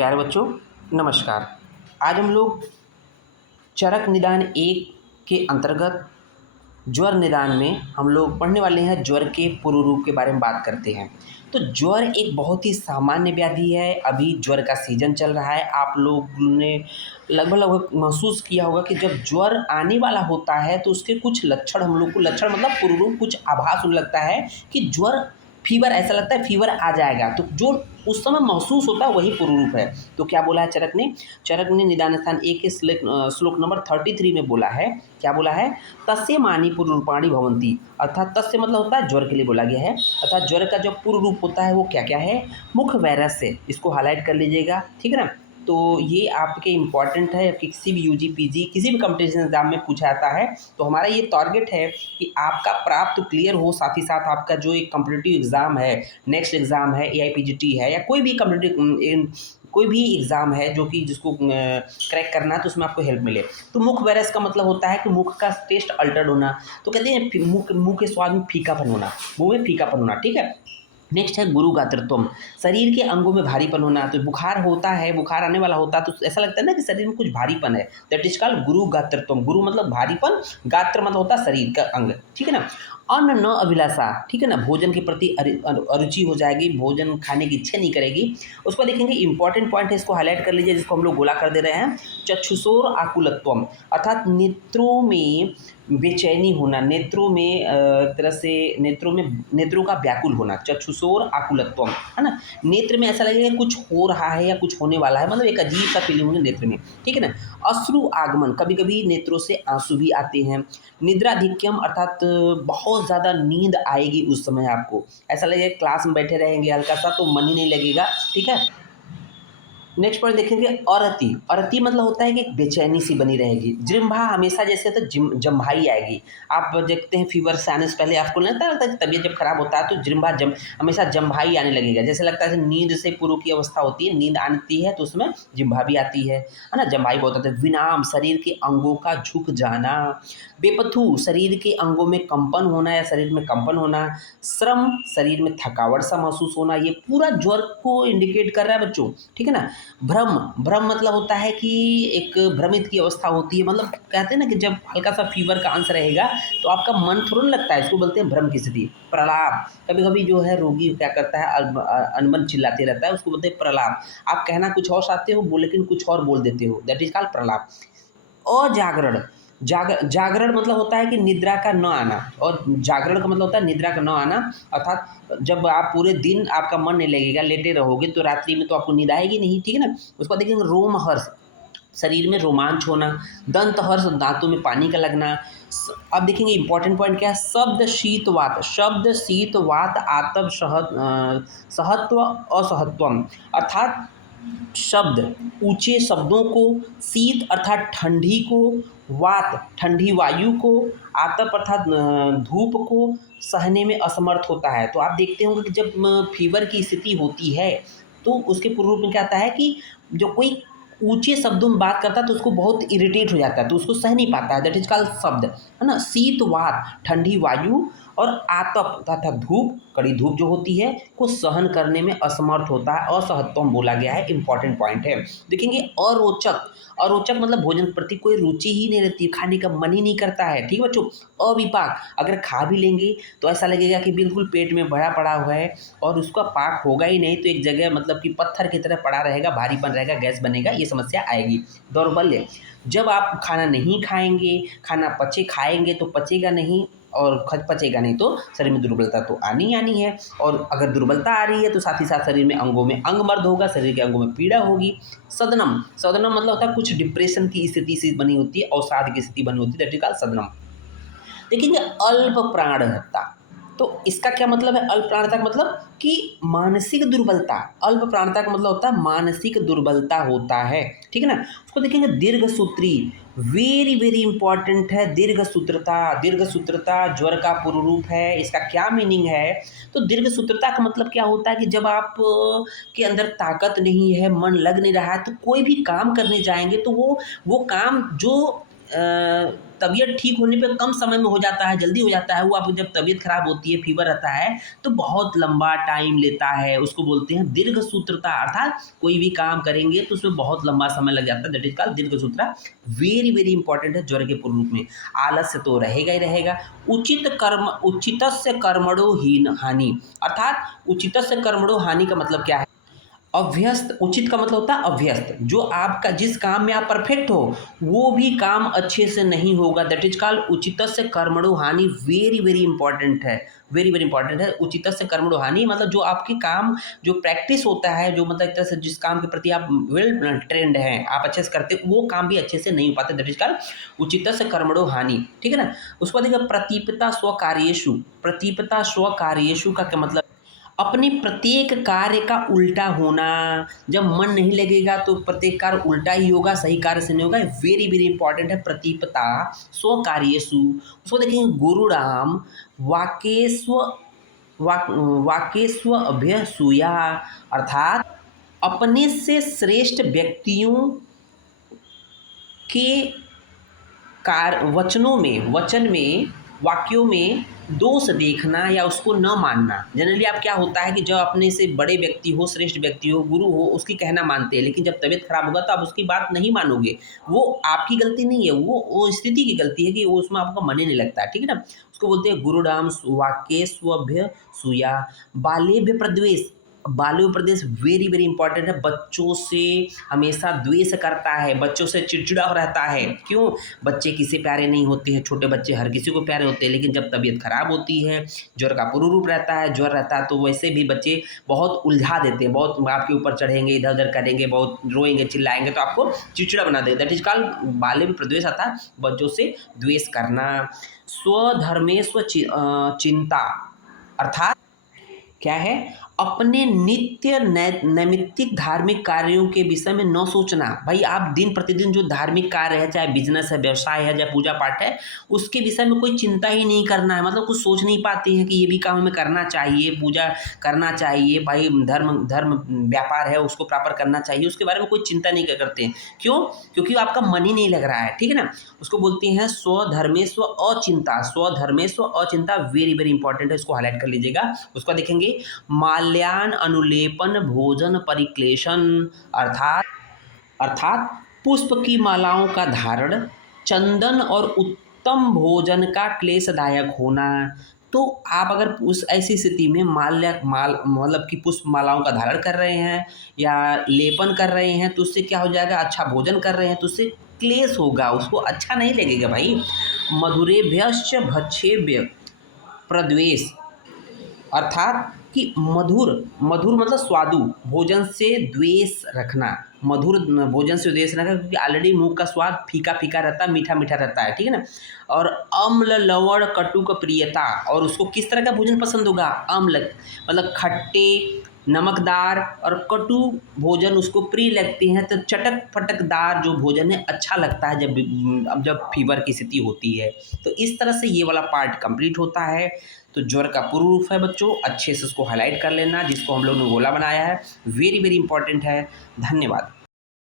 प्यारे बच्चों, नमस्कार। आज हम लोग चरक निदान 1 के अंतर्गत ज्वर निदान में हम लोग पढ़ने वाले हैं। ज्वर के पूर्व रूप के बारे में बात करते हैं। तो ज्वर एक बहुत ही सामान्य व्याधि है। अभी ज्वर का सीजन चल रहा है। आप लोग ने लगभग लगभग महसूस किया होगा कि जब ज्वर आने वाला होता है तो उसके कुछ लक्षण हम लोग को, लक्षण मतलब पूर्व रूप, कुछ आभास होने लगता है कि ज्वर, फीवर, ऐसा लगता है फीवर आ जाएगा। तो जो उस समय महसूस होता है वही पूर्व रूप है। तो क्या बोला है चरक ने निदान स्थान 1 के श्लोक नंबर 33 में बोला है। क्या बोला है? तस्य मानी पूर्व रूपाणि भवन्ति। अर्थात तस्य मतलब होता है ज्वर के लिए बोला गया है। अर्थात ज्वर का जो पूर्व रूप होता है वो क्या क्या है? मुख वायरस से। इसको हाईलाइट कर लीजिएगा, ठीक है ना। तो ये आपके इम्पॉर्टेंट है कि किसी भी यूजी पीजी किसी भी कंपटीशन एग्जाम में पूछा जाता है। तो हमारा ये टारगेट है कि आपका प्राप्त तो क्लियर हो, साथ ही साथ आपका जो एक कॉम्पिटिटिव एग्ज़ाम है, नेक्स्ट एग्ज़ाम है, एआईपीजीटी है, या कोई भी कोई भी एग्ज़ाम है जो कि जिसको क्रैक करना है, तो उसमें आपको हेल्प मिले। तो मुख वायरस का मतलब होता है कि मुख का टेस्ट अल्टर्ड होना। तो कहते हैं मुँह के स्वाद में फीकापन होना, मुँह में फीकापन होना, ठीक है। नेक्स्ट है गुरु गात्रत्वम, शरीर के अंगों में भारीपन होना। तो बुखार होता है, बुखार आने वाला होता है तो ऐसा लगता है ना कि शरीर में कुछ भारीपन है। दैट इज कॉल्ड गुरु गात्रत्वम। गुरु मतलब भारीपन, गात्र मतलब होता है शरीर का अंग, ठीक है ना। अन्न न अभिलाषा, ठीक है ना, भोजन के प्रति अरुचि हो जाएगी, भोजन खाने की इच्छा नहीं करेगी। उसको देखेंगे, इंपॉर्टेंट पॉइंट है, इसको हाईलाइट कर लीजिए, जिसको हम लोग गोला कर दे रहे हैं। चक्षुषोर आकुलत्वम, अर्थात नेत्रों में बेचैनी होना, नेत्रों में एक तरह से नेत्रों का व्याकुल होना। चक्षुषोर आकुलत्वम, है ना। नेत्र में ऐसा लगेगा कुछ हो रहा है या कुछ होने वाला है, मतलब एक अजीब सा फीलिंग होगी नेत्र में, ठीक है ना। अश्रु आगमन, कभी कभी नेत्रों से आंसू भी आते हैं। निद्राधिक्यम, अर्थात बहुत ज़्यादा नींद आएगी उस समय आपको। ऐसा लगेगा क्लास में बैठे रहेंगे हल्का सा तो मन ही नहीं लगेगा, ठीक है। नेक्स्ट पॉइंट देखेंगे, अरति। अरति मतलब होता है कि एक बेचैनी सी बनी रहेगी। जिह्वा हमेशा जैसे तो जम्भाई आएगी। आप देखते हैं फीवर से आने से पहले आपको नहीं लगता है कि तबीयत जब खराब होता है तो जिह्वा हमेशा जम्भाई आने लगेगा। जैसे लगता है नींद से पूर्व की अवस्था होती है, नींद आती है तो उसमें जिह्वा भी आती है ना। जम्भाई बहुत आता है। विनाम, शरीर के अंगों का झुक जाना। बेपथु, शरीर के अंगों में कंपन होना या शरीर में कंपन होना। श्रम, शरीर में थकावट सा महसूस होना। ये पूरा ज्वर को इंडिकेट कर रहा है बच्चों, ठीक है ना। भ्रम, भ्रम मतलब होता है कि एक भ्रमित की अवस्था होती है। मतलब कहते हैं ना कि जब हल्का सा फीवर का अंश रहेगा तो आपका मन थोड़ा नहीं लगता है, इसको बोलते हैं भ्रम की स्थिति। प्रलाप, कभी कभी जो है रोगी क्या करता है, अनबन चिल्लाते रहता है, उसको बोलते हैं प्रलाप। आप कहना कुछ और चाहते हो लेकिन कुछ और बोल देते हो, दैट इज कॉल्ड प्रलाप। अजागरण, जागरण मतलब होता है कि निद्रा का न आना, और जागरण का मतलब होता है निद्रा का न आना। अर्थात जब आप पूरे दिन आपका मन नहीं लगेगा, लेटे रहोगे, तो रात्रि में तो आपको नींद आएगी नहीं, ठीक है ना। उसको देखेंगे रोमहर्ष, शरीर में रोमांच होना। दंतहर्ष, दांतों में पानी का लगना। अब देखेंगे इंपॉर्टेंट पॉइंट क्या है, शब्द शीतवात, शब्द शीतवात आतप सहत्व असहत्वम, अर्थात शब्द, ऊंचे शब्दों को, शीत अर्थात ठंडी को, वात ठंडी वायु को, आतप अर्थात धूप को सहने में असमर्थ होता है। तो आप देखते होंगे कि जब फीवर की स्थिति होती है तो उसके पूर्व रूप में क्या आता है कि जो कोई ऊंचे शब्दों में बात करता है तो उसको बहुत इरिटेट हो जाता है, तो उसको सह नहीं पाता है। दैट इज कॉल्ड शब्द, है ना। शीत वात ठंडी वायु, और आतप तथा धूप, कड़ी धूप जो होती है, को सहन करने में असमर्थ होता है। असहत्वम बोला गया है, इंपॉर्टेंट पॉइंट है। देखेंगे अरोचक, अरोचक मतलब भोजन के प्रति कोई रुचि ही नहीं रहती, खाने का मन ही नहीं करता है, ठीक है बच्चों। अविपाक, अगर खा भी लेंगे तो ऐसा लगेगा कि बिल्कुल पेट में भरा पड़ा हुआ है और उसका पाक होगा ही नहीं, तो एक जगह मतलब कि पत्थर की तरह पड़ा रहेगा, भारीपन रहेगा, गैस बनेगा, ये समस्या आएगी। दौर्बल्य, जब आप खाना नहीं खाएंगे, खाना खाएंगे तो पचेगा नहीं, और पचेगा नहीं तो शरीर में दुर्बलता तो आनी ही आनी है। और अगर दुर्बलता आ रही है तो साथ ही साथ शरीर में अंगों में अंगमर्द होगा, शरीर के अंगों में पीड़ा होगी। सदनम, सदनम मतलब होता है कुछ डिप्रेशन की स्थिति से बनी होती है, अवसाद की स्थिति बनी होती है, दैट इज कॉल्ड सदनम। देखेंगे अल्प प्राणहत्ता, तो इसका क्या मतलब है? अल्प प्राणता का मतलब कि मानसिक दुर्बलता। अल्प प्राणता का मतलब होता है मानसिक दुर्बलता होता है, ठीक है ना। उसको देखेंगे दीर्घ सूत्री, वेरी वेरी इंपॉर्टेंट है दीर्घ सूत्रता। दीर्घ सूत्रता ज्वर का पूर्व रूप है। इसका क्या मीनिंग है? तो दीर्घ सूत्रता का मतलब क्या होता है कि जब आप के अंदर ताकत नहीं है, मन लग नहीं रहा है, तो कोई भी काम करने जाएंगे तो वो काम जो तबीयत ठीक होने पे कम समय में हो जाता है, जल्दी हो जाता है। वो आप जब तबीयत खराब होती है, फीवर रहता है, तो बहुत लंबा टाइम लेता है, उसको बोलते हैं दीर्घसूत्रता। अर्थात कोई भी काम करेंगे तो उसमें बहुत लंबा समय लग जाता है, दैट इज कॉल्ड दीर्घसूत्रा। वेरी वेरी इंपॉर्टेंट है ज्वर के पूर्व रूप में। आलस्य तो रहेगा ही रहेगा। उचितस्य कर्मणो हीन हानि, अर्थात उचितस्य कर्मणो हानि का मतलब क्या है? अभ्यस्त, उचित का मतलब होता है अभ्यस्त, जो आपका जिस काम में आप परफेक्ट हो वो भी काम अच्छे से नहीं होगा, दैट इज कॉल्ड उचितस्य कर्मणो हानि। वेरी वेरी इंपॉर्टेंट है, वेरी वेरी इंपॉर्टेंट है। उचितस्य कर्मणो हानि मतलब जो आपके काम जो प्रैक्टिस होता है, जो मतलब एक तरह से जिस काम के प्रति आप वेल ट्रेंड हैं, आप अच्छे से करते वो काम भी अच्छे से नहीं हो पाते, दैट इज कॉल्ड उचितस्य कर्मणो हानि। ठीक है ना। उसके बाद देखिए प्रतीपता स्वकार्येषु। प्रतीपता स्वकार्येषु का क्या मतलब? अपने प्रत्येक कार्य का उल्टा होना। जब मन नहीं लगेगा तो प्रत्येक कार्य उल्टा ही होगा, सही कार्य से नहीं होगा। वेरी वेरी इंपॉर्टेंट है प्रतिपता स्व कार्यसु। उसको देखेंगे गुरुराम वाकेस्व वाकेस्व अभ्यसूया, अर्थात अपने से श्रेष्ठ व्यक्तियों के वचन में वाक्यों में दोष देखना या उसको न मानना। जनरली आप क्या होता है कि जब अपने से बड़े व्यक्ति हो, श्रेष्ठ व्यक्ति हो, गुरु हो, उसकी कहना मानते हैं, लेकिन जब तबीयत खराब होगा तो आप उसकी बात नहीं मानोगे। वो आपकी गलती नहीं है, वो स्थिति की गलती है कि वो उसमें आपका मन ही नहीं लगता है। ठीक है ना। उसको बोलते हैं गुरुराम वाक्य स्वभ्य सूया। बालेभ्य प्रद्वेष। बाल्य प्रदेश वेरी वेरी इंपॉर्टेंट है। बच्चों से हमेशा द्वेष करता है, बच्चों से चिड़चिड़ा रहता है। क्यों? बच्चे किसी प्यारे नहीं होते हैं, छोटे बच्चे हर किसी को प्यारे होते हैं, लेकिन जब तबीयत खराब होती है, ज्वर का पूर्व रूप रहता है, ज्वर रहता है, तो वैसे भी बच्चे बहुत उलझा देते हैं, बहुत आपके ऊपर चढ़ेंगे, इधर उधर करेंगे, बहुत रोएंगे चिल्लाएंगे, तो आपको चिड़चिड़ा बना देगा। दैट इज कॉल्ड बाल्य में प्रद्वेष आता है, बच्चों से द्वेष करना। स्वधर्मेस्व चिंता, अर्थात क्या है? अपने नित्य नैमित्तिक धार्मिक कार्यों के विषय में न सोचना। भाई आप दिन प्रतिदिन जो धार्मिक कार्य है, चाहे बिजनेस है, व्यवसाय है, चाहे पूजा पाठ है, उसके विषय में कोई चिंता ही नहीं करना है। मतलब कुछ सोच नहीं पाते हैं कि ये भी काम हमें करना चाहिए, पूजा करना चाहिए, भाई धर्म धर्म व्यापार है उसको प्रॉपर करना चाहिए, उसके बारे में कोई चिंता नहीं करते हैं। क्यों? क्योंकि आपका मन ही नहीं लग रहा है। ठीक है ना। उसको बोलते हैं स्वधर्मेस्व अचिंता। स्वधर्मेस्व अचिंता वेरी वेरी इंपॉर्टेंट है, इसको हाईलाइट कर लीजिएगा। उसको देखेंगे माल्यान अनुलेपन भोजन परिक्लेशन, अर्थात पुष्प की मालाओं का धारण, चंदन और उत्तम भोजन का क्लेशदायक होना। तो आप अगर उस ऐसी स्थिति में मतलब कि पुष्प मालाओं का धारण कर रहे हैं या लेपन कर रहे हैं, तो उससे क्या हो जाएगा? अच्छा भोजन कर रहे हैं तो उससे क्लेश होगा, उसको अच्छा नहीं लगेगा भाई। मधुरेभ्यश्च भक्षेभ्य प्रद्वेष, अर्थात कि मधुर मधुर मतलब स्वादु भोजन से द्वेष रखना। मधुर भोजन से द्वेष रखना, क्योंकि ऑलरेडी मुंह का स्वाद फीका फीका रहता है, मीठा मीठा रहता है। ठीक है ना। और अम्ल लवण कटुक प्रियता, और उसको किस तरह का भोजन पसंद होगा? अम्ल मतलब खट्टे, नमकदार और कटु भोजन उसको प्रिय लगते हैं। तो चटक फटकदार जो भोजन है अच्छा लगता है जब फीवर की स्थिति होती है। तो इस तरह से ये वाला पार्ट कंप्लीट होता है। तो ज्वर का पूर्व रूप है बच्चों, अच्छे से उसको हाईलाइट कर लेना, जिसको हम लोग ने गोला बनाया है। वेरी वेरी इंपॉर्टेंट है। धन्यवाद।